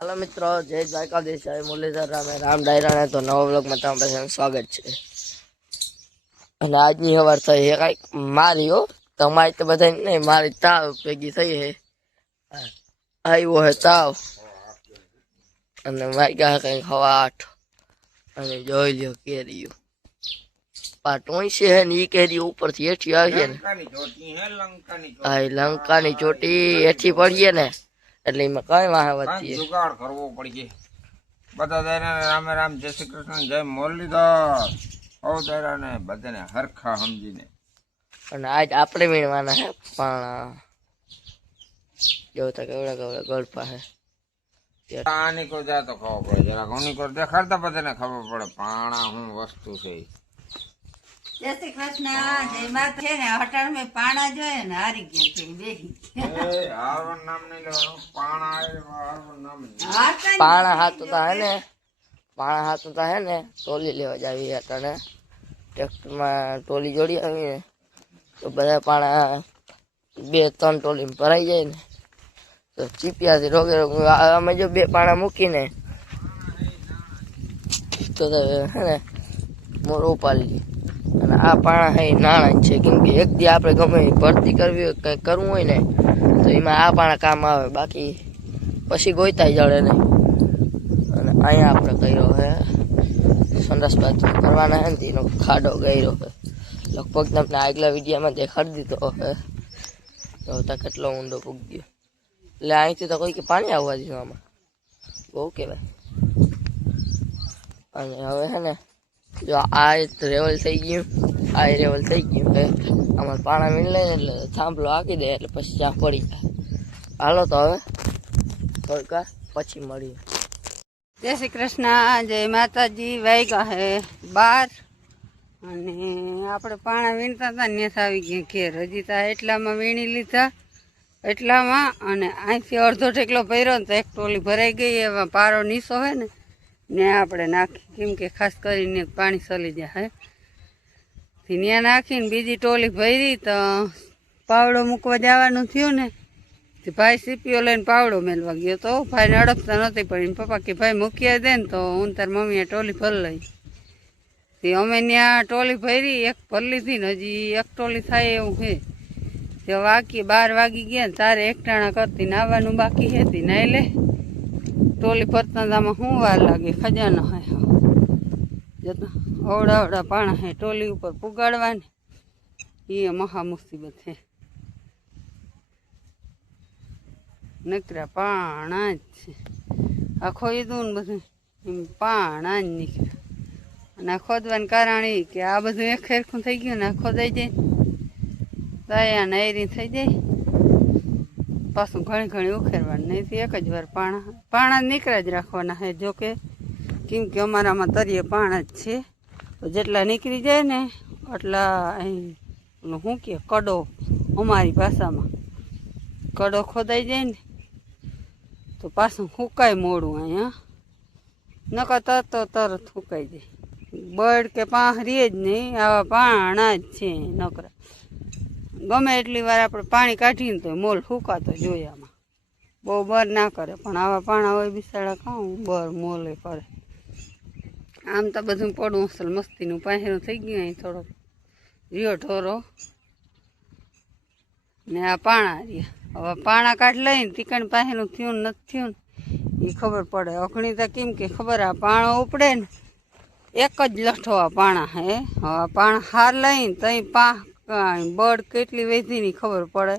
Hello मित्रों, जय द्वारकाधीश मुरलीधर राम डायरा ने तो नवा ब्लॉग में તમારું સ્વાગત છે। અને આજની સવાર થઈ છે કાંઈક મારી હો, તમારી તો બધા નહીં, મારી તાવ ભેગી થઈ છે। આવ્યો હે તાવ અને મારી ગયા કંઈક 8:30 અને જોઈ લ્યો કેરીઓ આ ટોંસી હે ને ઈ કેરી ઉપરથી હેઠી આવી ને આ લંકાની ચોટી હેઠી પડીએ ને એટલે એમાં કઈ વાહ વચ્ચે જુગાડ કરવો પડશે। બધા દાયરાને રામે રામ, જય શ્રી કૃષ્ણ, જય મુરલીધર। ઓ દાયરાને બધાને હરખા સમજીને અને આજ આપણે વીણવાના હે પાણા। જોતા કેવડા કેવડા ગળપા હે આની કોઈ જાતો ખબર પડે, જરા કોની કોઈ દેખાડતા બધાને ખબર પડે પાણા શું વસ્તુ છે। જય શ્રી કૃષ્ણ, જય માતા છે ને હટાણ મેં પાણા જોઈએ ને હારી ગયા છે બેહી હારવન નામ નહીં લેવાનું, પાણા હારવન નામ પાણા હાથું તા હે ને પાણા હાથું તા હે ને ટોલી લેવા જાવી હતા ટ્રેક્ટરમાં ટોલી જોડી આવી ને તો બધા પાણા 2-3 ટોલી ભરાઈ જાય ને તો ચીપિયાથી રોગે અમે જો 2 પાણા મૂકીને તો હે ને મોર ઉપાડી અને આ પાણા હે નાણાં છે, કેમ કે એક દી આપણે ગમે ભરતી કરવી હોય કંઈક કરવું હોય ને તો એમાં આ પાણા કામ આવે, બાકી પછી ગોઈતા જડે નહીં। અને અહીંયા આપણે કર્યો હે સંડાસ બાથરૂમ કરવાના હે ને એનો ખાડો ગયો હે, લગભગ તમને આગલા વિડીયોમાં દેખાડી દીધો હે તો કેટલો ઊંડો પૂગ્યો, એટલે અહીંથી તો કોઈ કે પાણી આવવા દીધું આમાં બહુ કહેવાય। અને હવે હે ને જો આ રેવલ થઈ ગયું, આ રેવલ થઈ ગયું હે આમાં પાણા વીણ લઈને એટલે થાંભલો હાંકી દે એટલે પછી ત્યાં પડી જાય। હાલો તો હવે થોડીક પછી મળીએ। જય શ્રી કૃષ્ણ, જય માતાજી। વાગ્યા હે 12 અને આપણે પાણા વીણતા હતા ને આવી ગયા ઘેર, હજી તા એટલામાં વીણી લીધા એટલામાં, અને અહીંથી અડધો ઠેકલો ભર્યો ને તો એક ટોલી ભરાઈ ગઈ, એમાં પારો નીસો હોય ને આપણે નાખી, કેમ કે ખાસ કરીને પાણી ચલી જાય હે ત્યાં નાખીને બીજી ટોલી ભરી તો પાવડો મૂકવા જવાનું થયું ને ભાઈ સીપીઓ લઈને પાવડો મેળવા ગયો તો ભાઈને અડકતા નહોતી પડી, પપ્પા કે ભાઈ મૂકી દે ને તો હું તાર મમ્મીએ ટોલી ભરી લઈ તે અમે ત્યાં ટોલી ભરી એક ભરી લીધી ને હજી એક ટોલી થાય એવું છે તે વાગી 12 વાગી ગયા ને તારે એકટાણા કરતી નાવાનું બાકી હતી નાઈ લે ટોલી ભરતા આમાં શું વાર લાગે, ખજાનો હે જતા અવડા અવડા પાણા હે ટોલી ઉપર પુગાડવાની એ મહા મુસીબત છે। નકરા પાણા જ છે, આ ખોદવું ને બધું એમ પાણા જ નીકળ્યા, અને આ ખોદવાનું કારણ એ કે આ બધું એક ખેરખું થઈ ગયું ને આ ખોદાઈ જાય દયા ને એરી થઈ જાય પાછું ઘણી ઘણી ઉખેરવાનું, નહીં એક જ વાર પાણા નીકળ્યા જ રાખવાના છે। જોકે કેમ કે અમારામાં તરીએ પાણા જ છે તો જેટલા નીકળી જાય ને એટલા અહીં શું કહે કડો, અમારી ભાષામાં કડો ખોદાઈ જાય ને તો પાછું સુકાય મોડું અહીંયા, નકર તરત સુકાઈ જાય, બળ કે પાંખ રીએ જ નહીં, આવા પાણા જ છે નકરા। ગમે એટલી વાર આપણે પાણી કાઢીને તો મોલ ફૂંકાતો જોઈએ, આમાં બહુ બર ના કરે, પણ આવા પાણા હોય બિસાડા કાં બર મોલે કરે। આમ તો બધું પડવું અસલ મસ્તીનું પાહેરું થઈ ગયું, અહીં થોડોક રીયો ઢોરો ને આ પાણા રહ્યા, હવે પાણા કાઢ લઈને તીકણ પાહેરું થયું નથી થયું ને એ ખબર પડે। અખણી તો કેમ કે ખબર આ પાણો ઉપડે ને એક જ લઠો આ પાણા હે, હવે પાણા હાર લઈને તઈ બળ કેટલી વેધીની ખબર પડે,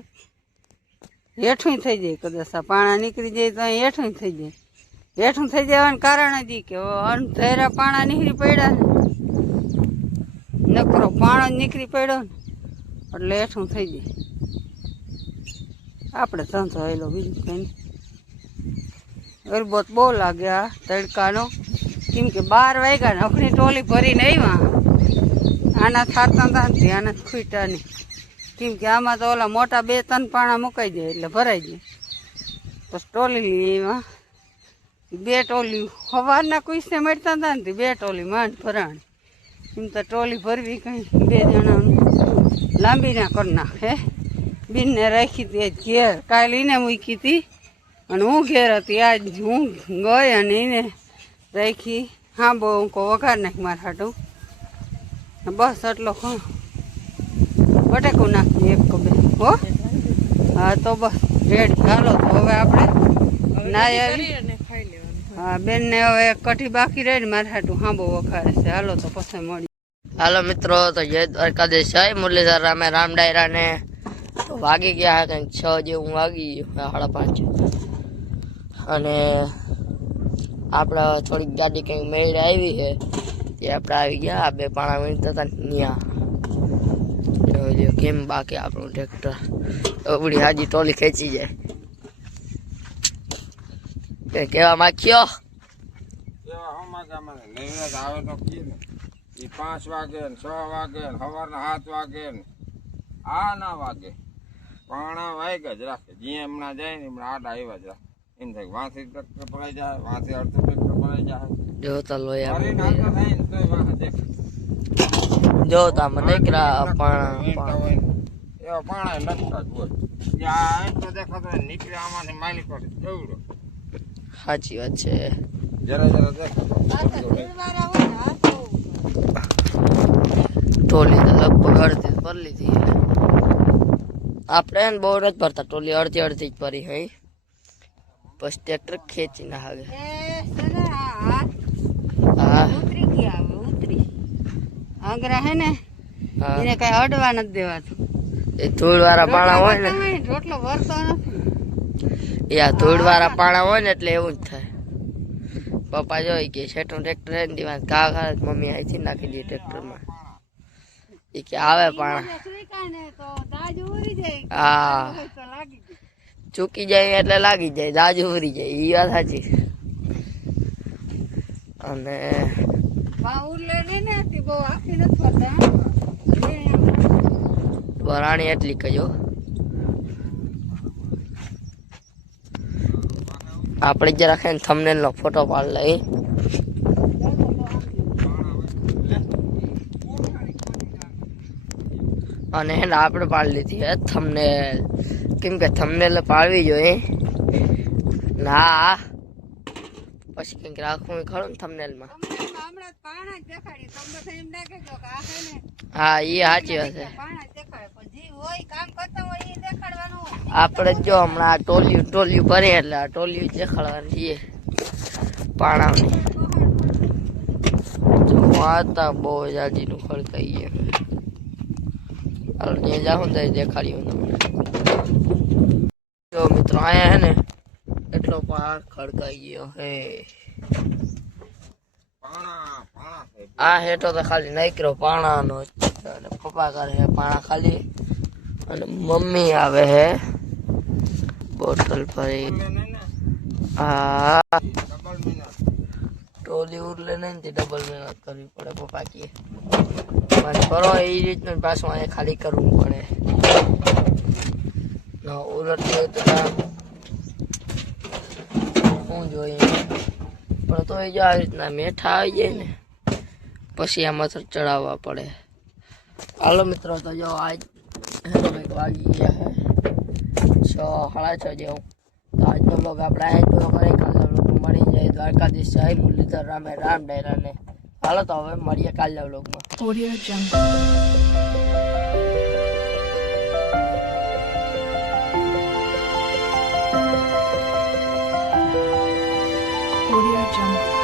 હેઠું થઈ જાય કદાચ આ પાણા નીકળી જાય તો અહીં હેઠું થઈ જાય, હેઠું થઈ જવાનું કારણ જ કે અંધેરા પાણા નીકળી પડ્યા ને નકરો પાણો જ નીકળી પડ્યો ને એટલે હેઠું થઈ જાય, આપણે ધંધો હેલો બીજું કંઈ નહીં। ગરબોત બહુ લાગે આ તડકાનો, કેમ કે 12 વાગ્યા ને અખણી ટોલી ભરીને આવ્યા, આના થાતા હતા આના ખૂટા નહીં, કેમ કે આમાં તો ઓલા મોટા 2-3 પાણા મુકાઈ જાય એટલે ભરાઈ જાય, પછી ટોલી લઈ એમાં 2 ટોલી સવારના કુઈસે મળતા હતા ને 2 ટોલી માંડ ભરાણી, એમ તો ટોલી ભરવી કંઈ 2 જણાનું લાંબી ના કરી નાખે। બીનને રાખી હતી ઘેર, કાલે એને મૂકી હતી અને હું ઘેર હતી આજ હું ગઈ અને એને રાખી હા બહુ હું વઘાર નાખ મારે હાટું બસ એટલો ખો બટેકું નાખી એક બે હો હા તો બસ રેડી હાલો તો હવે આપણે નાઈ આવી હા બેનને હવે એક કઠી બાકી રહી ને મારે હાટું હા બહુ વઘારે છે હાલો તો પછી મળી. હાલો મિત્રો, તો જય દ્વારકાધીશ જય મુરલીધર રામે રામ ડાયરા ને તો વાગી ગયા કંઈક 6 જેવું વાગી ગયું 5:30 અને આપણે થોડીક ગાડી કંઈક મેળે આવી છે તે આપણે આવી ગયા આ 2 પાણા વીણતા હતા ત્યાં કેમ બાકી આપણું ટ્રેક્ટર ઉડી હાજી ટોલી ખેંચી જાય કે કેવા માખ્યો એવા હમાગા મને લેવરાજ આવે તો કીએ ને એ 5 વાગે ને 6 વાગે ને સવારના 7 વાગે ને આ ના વાગે પાણા વાગે જ રાખે જે હમણાં જાય ને હમણાં આડા આવ્યા જ રાખે એમ થાય વાંથી ટ્રેક્ટર ભરાઈ જાય વાંથી અડધું ટ્રેક્ટર ભરાઈ જાય જોતા લોયા ફરીને આગળ થાય ને તોય વાંહે દેખાય. જોતા મને નીકળ્યા વીણતા પાણા હોય ને એવા પાણા લટકા જ હોય ત્યાં એમ તો દેખાતો હોય નીકળે આમાંથી માલિક પાસે દৌડો સાચી વાત છે. જરા જરા દેખાતો ટોલી તો લગભગ અડધી જ ભરી લીધી આપણે એને બહુ નથી ભરતા ટોલી અડધી અડધી જ ભરી હઈ પછી ટ્રેક્ટર ખેંચી ના આવે હા ઉતરી ગયા હવે ઉતરી આગ્રા હે ને હા એને કઈ અડવા નથી દેવાતું એ ધૂળ વાળા પાણા હોય ને રોટલો વરતો નથી યા ધૂળ વાળા પાણા હોય ને એટલે એવું જ થાય. પપ્પા જોઈ કે છેટું ટ્રેક્ટર હે ને દીવાન ઘા ઘા મમ્મી અહીંથી નાખી દે ટ્રેક્ટરમાં એ કે આવે પાણા હા ચૂકી જાય એટલે લાગી જાય દાજુ ઉરી જાય એ વાત સાચી. અને વરાણી એટલી કજો આપણે જ રાખે ને થંબનેલ નો ફોટો પાડ લઈ અને એને આપણે પાડી લીધી હે થંબનેલ કેમ કે થંબનેલ પાડવી જોઈએ ના પછી કંઈક રાખવું ખરું ને થંબનેલમાં હા એ સાચી વાત છે. આપણે જો હમણાં આ ટોલિયું ભરીએ એટલે આ ટોલિયું દેખાડવાની છીએ પાણાની હતા બહુ જાજીનું ખડકાઈ ગયા હાલ ત્યાં જાઉં તો દેખાડ્યું તમને જો મિત્રો અહીંયા હે ને એટલો પહાડ ખડકાઈ ગયો હે આ હેઠો તો ખાલી નાખ્યો પાણાનો અને પપ્પા કરે હે પાણા ખાલી અને મમ્મી આવે હે બોટલ ભરી હા ટોલી ઉરલે નહીં તે ડબલ મહેનત કરવી પડે પપ્પા કે મને કરો એ રીતનું પાછું અહીંયા ખાલી કરવું પડે ઉલટતી હોય તો શું જોઈએ પણ તો એ જો આવી રીતના મેઠા આવી જાય ને પછી આમાં તો ચડાવવા પડે. હાલો મિત્રો, તો જો આજ કંઈક વાગી ગયા હે 6:30 જેવું. તો આજનો બ્લોગ આપણે અહીં પૂરો કરી કાલના બ્લોગ મળી જાય દ્વારકાધીશ જય મુરલીધર રામે રામ ડાયરાને. હાલો તો હવે મળીએ કાલના બ્લોગમાં. Audio Jungle. Audio Jungle.